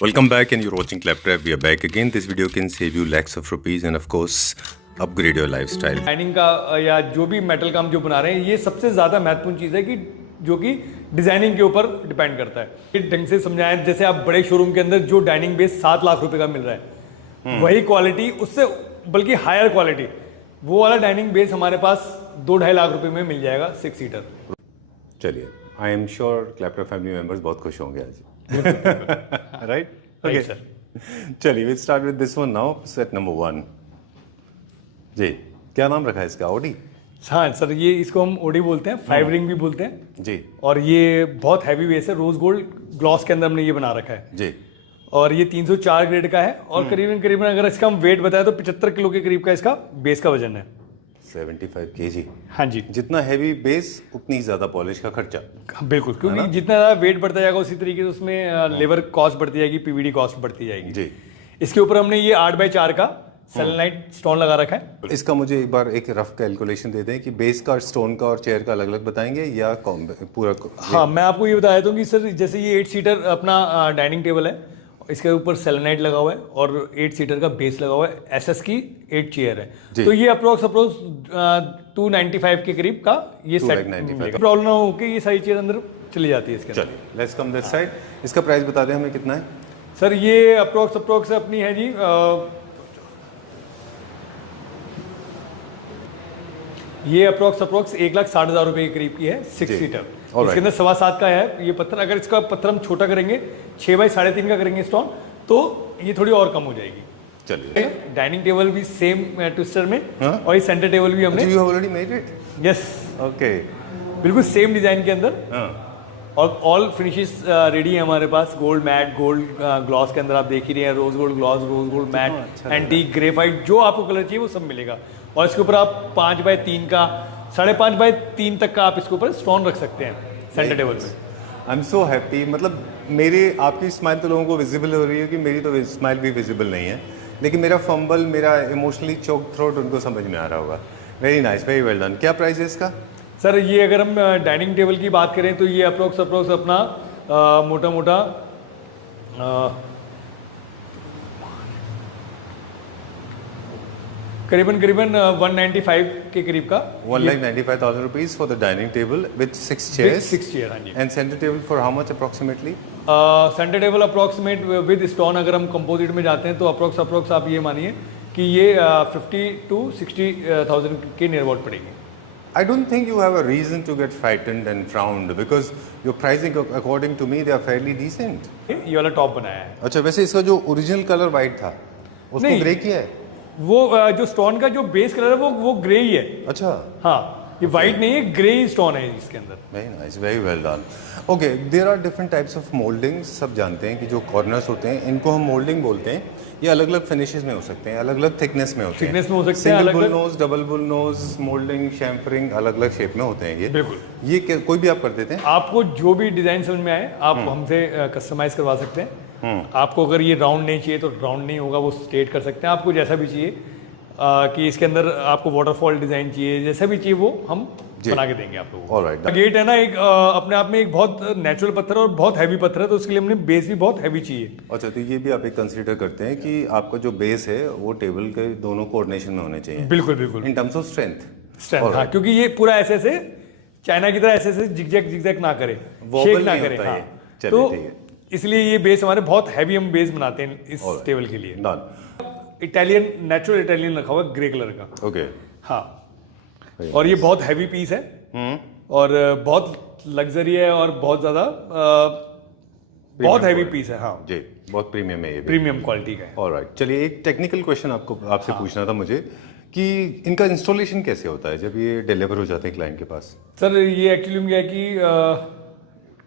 Welcome back and you're watching Claptrap. We are back again. This video can save you lakhs of rupees and of course upgrade your lifestyle. Designing का या जो भी metal काम जो बना रहे हैं ये सबसे ज़्यादा महत्वपूर्ण चीज़ है कि जो कि डिजाइनिंग के ऊपर डिपेंड करता है। इस ढंग से समझाएं, जैसे आप बड़े शोरूम के अंदर जो डाइनिंग बेस 7 लाख रुपए का मिल रहा है वही क्वालिटी उससे बल्कि हायर क्वालिटी वो वाला डाइनिंग बेस हमारे पास 2-2.5 लाख रुपए में मिल जाएगा 6 सीटर। चलिए, आई एम श्योर क्लैपटॉप फैमिली मेंबर्स बहुत खुश होंगे आज। राइट ओके सर, चलिए we start with this one now. Set number 1 जी, क्या नाम रखा है इसका? ऑडी? हाँ सर, ये इसको हम ओडी बोलते हैं, 5 रिंग भी बोलते हैं जी। और ये बहुत हैवी बेस है, रोज गोल्ड ग्लॉस के अंदर हमने ये बना रखा है जी। और ये 304 ग्रेड का है और करीबन करीबन अगर इसका हम वेट बताएं तो 75 किलो के करीब का इसका बेस का वजन है। 75 kg। हाँ जी, जितना हैवी बेस उतनी ज्यादा पॉलिश का खर्चा। बिल्कुल, क्योंकि जितना ज़्यादा वेट बढ़ता जाएगा उसी तरीके से उसमें लेबर कॉस्ट बढ़ती जाएगी, पीवीडी कॉस्ट बढ़ती जाएगी जी। इसके ऊपर हमने ये 8x4 का सेलेनाइट स्टोन लगा रखा है। इसका मुझे एक बार एक रफ कैलकुलेशन दे दें कि बेस का, स्टोन का और चेयर का अलग अलग बताएंगे या पूरा? हाँ, मैं आपको ये बता देता हूँ कि सर जैसे ये 8 सीटर अपना डाइनिंग टेबल है, इसके ऊपर सेलेनाइट लगा हुआ है और 8 सीटर का बेस लगा हुआ है, एसएस की 8 चेयर है, तो ये अप्रोक्स 295 के करीब का ये सेट मिलेगा। प्रॉब्लम ना हो कि ये सारी चीज़ अंदर चली जाती है इसके अंदर। चलिए लेट्स कम दिस साइड। इसका प्राइस बता दें हमें कितना है? सर ये अप्रोक्स अपनी है जी ये अप्रोक्स 1,60,000 रुपए के करीब की है, 6 सीटर। इसके अंदर 7.25 का है ये पत्थर। अगर इसका पत्थर हम छोटा करेंगे 6x3.5 का करेंगे स्टोन तो ये थोड़ी और कम हो जाएगी। चलिए, डाइनिंग टेबल भी सेम ट्विस्टर में और ये सेंटर टेबल भी हमने already made it? Yes, okay, बिल्कुल सेम डिजाइन के अंदर और ऑल फिनिशेस रेडी है हमारे पास। गोल्ड मैट, गोल्ड ग्लॉस के अंदर आप देख ही रहे हैं, rose gold gloss, rose gold matte, antique, graphite, जो आपको कलर चाहिए वो सब मिलेगा। और इसके ऊपर आप 5x3 का, 5.5x3 तक का आप इसके ऊपर स्टोन रख सकते हैं सेंटर टेबल में। I am so happy. मतलब मेरी आपकी स्माइल तो लोगों को विजिबल हो रही है कि मेरी तो स्माइल भी विजिबल नहीं है, लेकिन मेरा फंबल, मेरा इमोशनली चोक थ्रोट उनको समझ में आ रहा होगा। Very nice, very well done. क्या प्राइस है इसका? सर ये अगर हम डाइनिंग टेबल की बात करें तो ये अप्रोक्स अपना मोटा मोटा करीबन 195 के करीब का। 1,95,000 rupees for the dining table with 6 chairs. 6 chair, हाँ जी। And center table for how much approximately? Centre table approximate with stone अगर हम कंपोजिट में जाते हैं तो अप्रोक्स आप ये मानिए कि ये 50 to 60,000 के नियर अबाउट पड़ेगी। I don't think you have a reason to get frightened and frowned because your pricing according to me they are fairly decent. ये वाला टॉप बनाया है। अच्छा, वैसे इसका जो ओरिजिनल कलर वाइट था उसको ग्रे किया है? वो जो स्टोन का जो बेस कलर है वो ग्रे ही है। अच्छा, हाँ, ये वाइट नहीं है, ग्रे ही स्टोन है इसके अंदर। Very nice, very well done. Okay, there are different types of moulding. सब जानते हैं कि जो कॉर्नर्स होते हैं इनको हम मोल्डिंग बोलते हैं। ये अलग अलग फिनिशेस में हो सकते हैं, अलग अलग थिकनेस में होते हैं। Single bull nose, double bull nose, moulding, chamfering, अलग अलग शेप में होते हैं ये। बिल्कुल, ये कोई भी आप कर देते हैं? आपको जो भी डिजाइन समझ में आए आप हमसे कस्टमाइज करवा सकते हैं। आपको अगर ये राउंड नहीं चाहिए तो राउंड नहीं होगा, वो स्ट्रेट कर सकते हैं। आपको जैसा भी चाहिए कि इसके अंदर आपको वाटरफॉल डिजाइन चाहिए, जैसा भी चाहिए वो हम बना के देंगे आप लोगों को। ऑलराइट। गेट है ना एक अपने आप में एक बहुत नेचुरल पत्थर और बहुत हैवी पत्थर है, तो उसके लिए हमने बेस भी बहुत हैवी चाहिए। अच्छा, तो ये भी आप एक कंसीडर करते हैं कि आपका जो बेस है वो टेबल के दोनों कोऑर्डिनेशन में होने चाहिए? बिल्कुल बिल्कुल, इन टर्म्स ऑफ स्ट्रेंथ। हाँ, क्योंकि ये पूरा ऐसे चाइना की तरह ऐसे जिगजैग ना करे, शेक ना करे। हाँ, तो इसलिए ये बेस हमारे बहुत हैवी हम बेस बनाते हैं इस टेबल के लिए। इटालियन, नेचुरल इटालियन रखा हुआ ग्रे कलर का। ओके, हाँ, और ये बहुत हैवी पीस है और बहुत लग्जरी है और बहुत ज्यादा बहुत हैवी पीस है। हाँ जी, बहुत प्रीमियम है ये, प्रीमियम क्वालिटी का है। ऑलराइट, चलिए एक टेक्निकल क्वेश्चन आपसे पूछना था मुझे कि इनका इंस्टॉलेशन कैसे होता है जब ये डिलीवर हो जाते हैं क्लाइंट के पास? सर ये एक्चुअली क्या है कि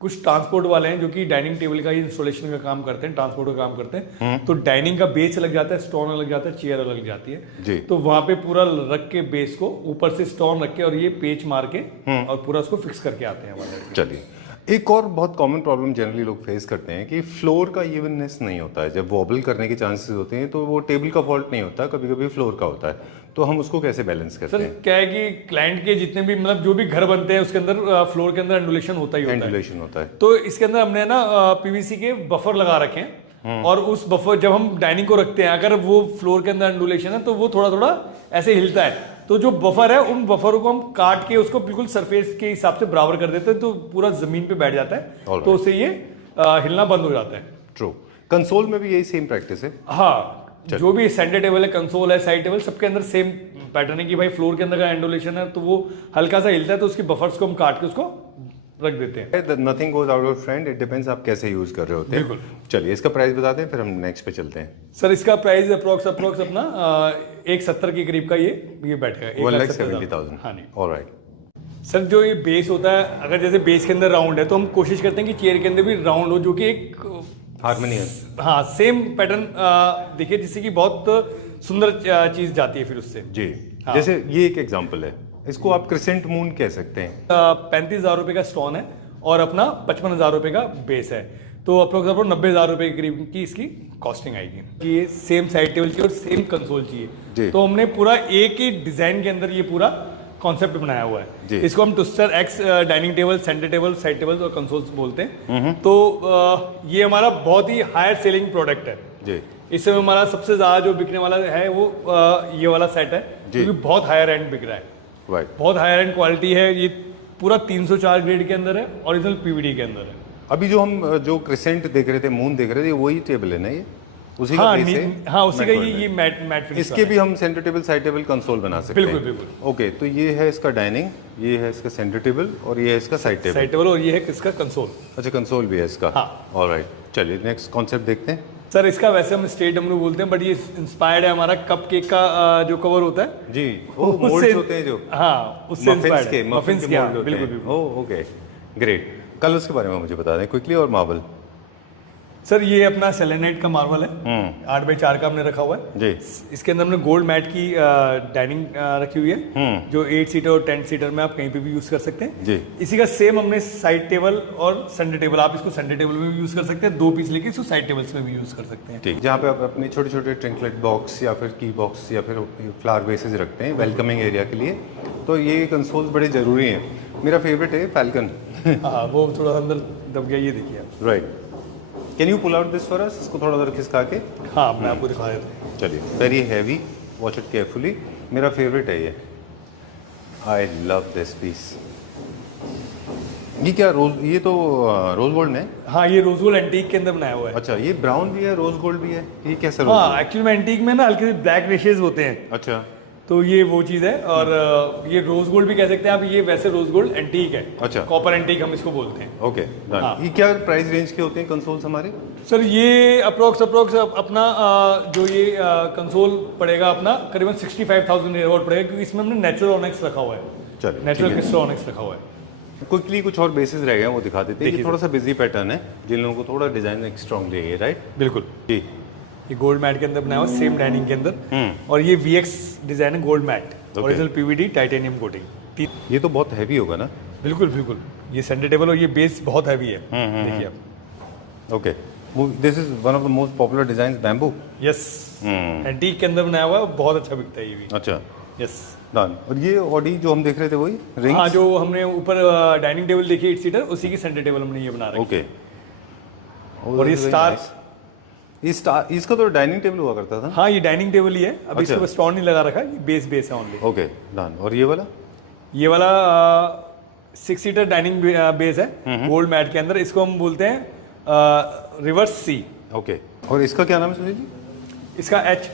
कुछ ट्रांसपोर्ट वाले हैं जो कि डाइनिंग टेबल का ही इंस्टॉलेशन का काम करते हैं, ट्रांसपोर्ट का काम करते हैं। तो डाइनिंग का बेस अलग जाता है, स्टोन अलग जाता है, चेयर अलग जाती है जी। तो वहां पे पूरा रख के बेस को ऊपर से स्टोन रख के और ये पेच मार के और पूरा उसको फिक्स करके आते हैं। चलिए, एक और बहुत कॉमन प्रॉब्लम जनरली लोग फेस करते हैं कि फ्लोर का इवननेस नहीं होता है। जब वॉबल करने के चांसेस होते हैं तो वो टेबल का फॉल्ट नहीं होता, कभी कभी फ्लोर का होता है। तो हम उसको कैसे बैलेंस करते हैं? सर क्या है कि क्लाइंट के जितने भी मतलब जो भी घर बनते हैं उसके अंदर फ्लोर के अंदर एंडुलेशन होता ही होता है। एंडुलेशन होता है, तो इसके अंदर हमने ना पीवीसी के बफर लगा रखे हैं और उस बफर जब हम डाइनिंग को रखते हैं, अगर वो फ्लोर के अंदर अंडुलेशन है तो वो थोड़ा थोड़ा ऐसे हिलता है, तो जो बफर है उन बफरों को हम काट के उसको बिल्कुल सरफेस के हिसाब से बराबर कर देते हैं, तो पूरा जमीन पे बैठ जाता है, तो उससे ये हिलना बंद हो जाता है। ट्रू। कंसोल में भी यही सेम प्रैक्टिस है? हाँ, जो भी सेंटर टेबल है, कंसोल है, साइड टेबल, सबके अंदर सेम पैटर्न है कि भाई फ्लोर के अंदर का एंडोलेशन है तो वो हल्का सा हिलता है, तो उसकी बफर्स को हम काट के उसको रख देते हैं। Nothing goes out of trend, it depends आप कैसे यूज कर रहे होते हैं। बिल्कुल। चलिए इसका प्राइस बता दें, फिर हम नेक्स्ट पे चलते हैं। सर इसका प्राइस अप्रोक्स अपना 170 के करीब का ये बैठेगा, 1,70,000। हाँ नहीं। ऑलराइट। सर जो ये बेस होता है, अगर जैसे बेस के अंदर राउंड है तो हम कोशिश करते हैं कि चेयर के अंदर भी राउंड हो, जो कि एक हार्मोनियस, हाँ सेम पैटर्न देखिए, जिससे कि बहुत सुंदर चीज जाती है फिर उससे जी। हाँ। जैसे ये एक एग्जांपल है, इसको आप क्रिसेंट मून कह सकते हैं। 35,000 रुपए का स्टोन है और अपना 55,000 रुपए का बेस है, तो अप्रोक्स 90,000 रुपए के करीब की इसकी कॉस्टिंग आएगी। कि ये सेम साइड टेबल चाहिए और सेम कंसोल चाहिए, तो हमने पूरा एक ही डिजाइन के अंदर ये पूरा कॉन्सेप्ट बनाया हुआ है। इसको हम twister x dining table, centre table, side table और कंसोल्स बोलते हैं। तो ये हमारा बहुत ही हायर सेलिंग प्रोडक्ट है जी। इस समय हमारा सबसे ज्यादा जो बिकने वाला है वो ये वाला सेट है, क्योंकि बहुत हायर एंड बिक रहा है। राइट। बहुत हायर एंड क्वालिटी है, ये पूरा 304 ग्रेड के अंदर है, ओरिजिनल पीवीडी के अंदर है। अभी जो हम जो क्रिसेंट देख रहे थे, मून देख रहे थे, वही टेबल है ना ये? उसी हाँ, का बेस है? हाँ उसी का ये मैट फिनिश। इसके भी हम centre table, side table, console बना सकते हैं। बिल्कुल बिल्कुल। ओके, तो ये है इसका डाइनिंग, ये है इसका सेंटर टेबल और ये है इसका साइड टेबल और ये है इसका कंसोल। अच्छा, कंसोल भी है इसका। हाँ। ऑलराइट, चलिए नेक्स्ट कॉन्सेप्ट देखते हैं। सर इसका वैसे हम स्टेट डब्ल्यू बोलते हैं, बट ये इंस्पायर्ड है हमारा कप केक का जो कवर होता है जी, वो मोल्ड्स होते हैं जो, हाँ उससे इंस्पायर्ड है। मफिन्स के मोल्ड होते हैं। Oh okay, great. कलर्स के बारे में मुझे बता दें क्विकली। और मार्बल? सर ये अपना सेलेनाइट का मार्बल है, 8x4 का हमने रखा हुआ है जी। इसके अंदर हमने गोल्ड मैट की डाइनिंग रखी हुई है, जो 8 सीटर और 10 सीटर में आप कहीं पे भी यूज कर सकते हैं जी। इसी का सेम हमने साइड टेबल और सेंटर टेबल, आप इसको सेंटर टेबल में भी यूज कर सकते हैं, 2 पीस लेके इसको साइड टेबल्स में भी यूज कर सकते हैं। ठीक, जहाँ पे आप अपने छोटे छोटे ट्रिंकलेट बॉक्स या फिर की बॉक्स या फिर फ्लावर बेसेस रखते हैं वेलकमिंग एरिया के लिए, तो ये कंसोल्स बड़े जरूरी हैं। मेरा फेवरेट है फैल्कन। हाँ, वो थोड़ा अंदर दब गया, ये देखिए आप। Right, can you pull out this for us? इसको थोड़ा खिसका के। हाँ, मैं आपको दिखा देता हूँ। चलिए, very heavy, watch it carefully. मेरा फेवरेट है ये, आई लव दिस पीस। ये क्या रोज, ये तो रोज गोल्ड है? हाँ, ये रोज गोल्ड एंटीक के अंदर बनाया हुआ है। अच्छा, ये ब्राउन भी है, रोज गोल्ड भी है, ये कैसे? हाँ, एक्चुअली में एंटीक में ना हल्के से ब्लैक रेशेस होते हैं। अच्छा, तो ये वो चीज है, और ये रोज गोल्ड भी कह सकते हैं आप, ये वैसे रोज गोल्ड एंटीक है। अच्छा, कॉपर एंटीक हम इसको बोलते हैं। ओके, हाँ। ये क्या प्राइस रेंज के होते हैं कंसोल्स हमारे? सर ये अप्रोक्स अपना जो ये कंसोल पड़ेगा अपना करीबन 65,000 नियर पड़ेगा, क्योंकि इसमें हमने नेचुरल ऑनिक्स रखा हुआ है। नेचुरल क्रिस्टल ऑनिक्स रखा हुआ है। क्विकली कुछ और बेसिस रह गए, वो दिखा देते हैं। ये थोड़ा सा बिजी पैटर्न है, जिन लोगों को थोड़ा डिजाइन स्ट्रॉन्ग चाहिए, राइट? बिल्कुल जी। ये गोल्ड मैट के अंदर बनाया हुआ, सेम डाइनिंग के अंदर, और ये VX डिजाइन है, gold matte, original PVD titanium coating. ये तो बहुत हैवी होगा ना? बिल्कुल बिल्कुल, ये सेंटर टेबल और ये बेस बहुत हैवी है, देखिए आप। Okay, this is one of the most popular designs, bamboo. Yes, antique के अंदर बनाया हुआ है, बहुत अच्छा बिकता है ये भी। अच्छा, यस डन। और ये ऑडी जो हम देख रहे थे वही रिंग्स? हाँ, जो हमने ऊपर डाइनिंग टेबल देखी 8 सीटर, उसी की सेंटर टेबल हमने ये बना रखी। ओके, और ये स्टार, ये स्टार, इसका तो डाइनिंग टेबल हुआ करता था। हाँ, ये डाइनिंग टेबल ही है, अभी इसके ऊपर स्टोन नहीं लगा रखा, ये बेस है ओनली। Okay, done. और ये वाला 6 सीटर डाइनिंग बेस है, गोल्ड मैट के अंदर, इसको हम बोलते हैं रिवर्स सी। ओके, और इसका क्या नाम है सुनील जी? इसका H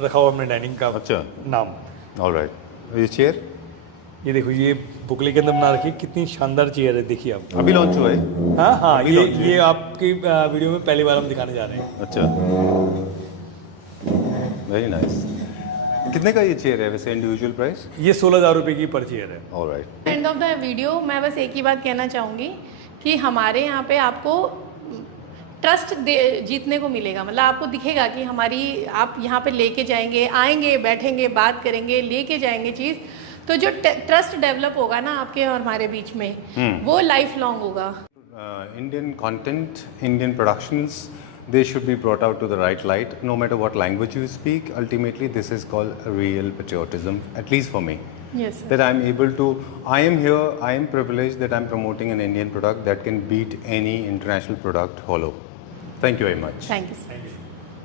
रखा हुआ हमने डाइनिंग का अच्छा नाम। ऑलराइट, ये चेयर, ये देखो, ये बुकले के अंदर बना रखी है, कितनी शानदार चेयर है, देखिए आप। अभी लॉन्च हुआ है? हाँ, ये आपकी वीडियो में पहली बार हम दिखाने जा रहे हैं। अच्छा, वेरी नाइस। कितने का ये चेयर है वैसे इंडिविजुअल प्राइस? ये 16,000 रुपए की पर चेयर है। Alright. End of the video मैं बस एक ही बात कहना चाहूँगी कि हमारे यहाँ पे आपको ट्रस्ट जीतने को मिलेगा, मतलब आपको दिखेगा कि हमारी, आप यहाँ पे लेके जाएंगे, आएंगे, बैठेंगे, बात करेंगे, लेके जाएंगे चीज़, तो जो ट्रस्ट डेवलप होगा ना आपके और हमारे बीच में, वो लाइफ लॉन्ग होगा। Indian content, Indian productions, they should be brought out to the right light, no matter what language you speak. Ultimately, this is called real patriotism, at least for me. Yes, sir. That I am able to, I am here, I am privileged that I am promoting an Indian product that can beat any international product hollow. Thank you very much. Thank you.